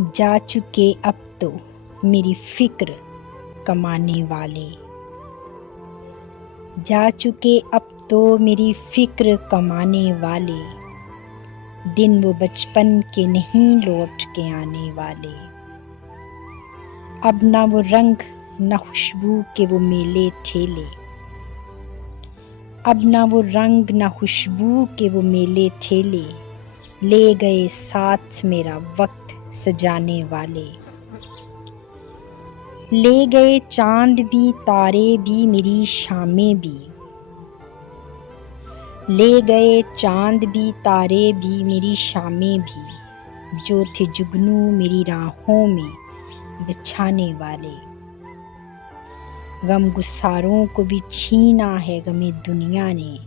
जा चुके अब तो मेरी फिक्र कमाने वाले। जा चुके अब तो मेरी फिक्र कमाने वाले। दिन वो बचपन के नहीं लौट के आने वाले। अब ना वो रंग ना खुशबू के वो मेले ठेले। अब ना वो रंग ना खुशबू के वो मेले ठेले। ले गए साथ मेरा वक्त सजाने वाले। ले गए चांद भी तारे भी मेरी शामें भी। ले गए चांद भी तारे भी मेरी शामें भी। जो थे जुगनू मेरी राहों में बिछाने वाले। गम गुसारों को भी छीना है गमे दुनिया ने।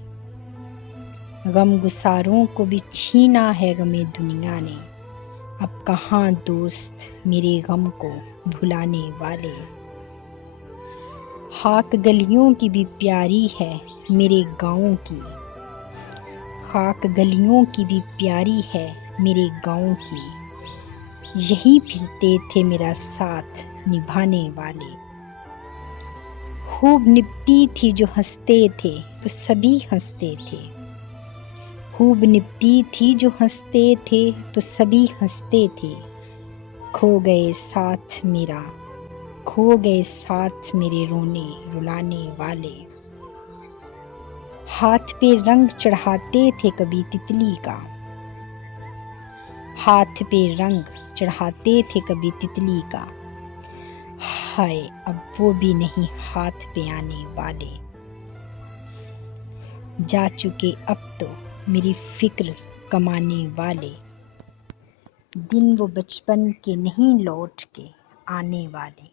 गम गुसारों को भी छीना है गमे दुनिया ने। अब कहाँ दोस्त मेरे गम को भुलाने वाले। खाक गलियों की भी प्यारी है मेरे गाँव की। खाक गलियों की भी प्यारी है मेरे गाँव की। यही फिरते थे मेरा साथ निभाने वाले। खूब निभती थी जो हंसते थे तो सभी हंसते थे। खूब निभती थी जो हंसते थे तो सभी हंसते थे। खो गए साथ मेरा, खो गए साथ मेरे रोने रुलाने वाले। हाथ पे रंग चढ़ाते थे कभी तितली का। हाथ पे रंग चढ़ाते थे कभी तितली का। हाय अब वो भी नहीं हाथ पे आने वाले। जा चुके अब तो मेरी फिक्र कमाने वाले। दिन वो बचपन के नहीं लौट के आने वाले।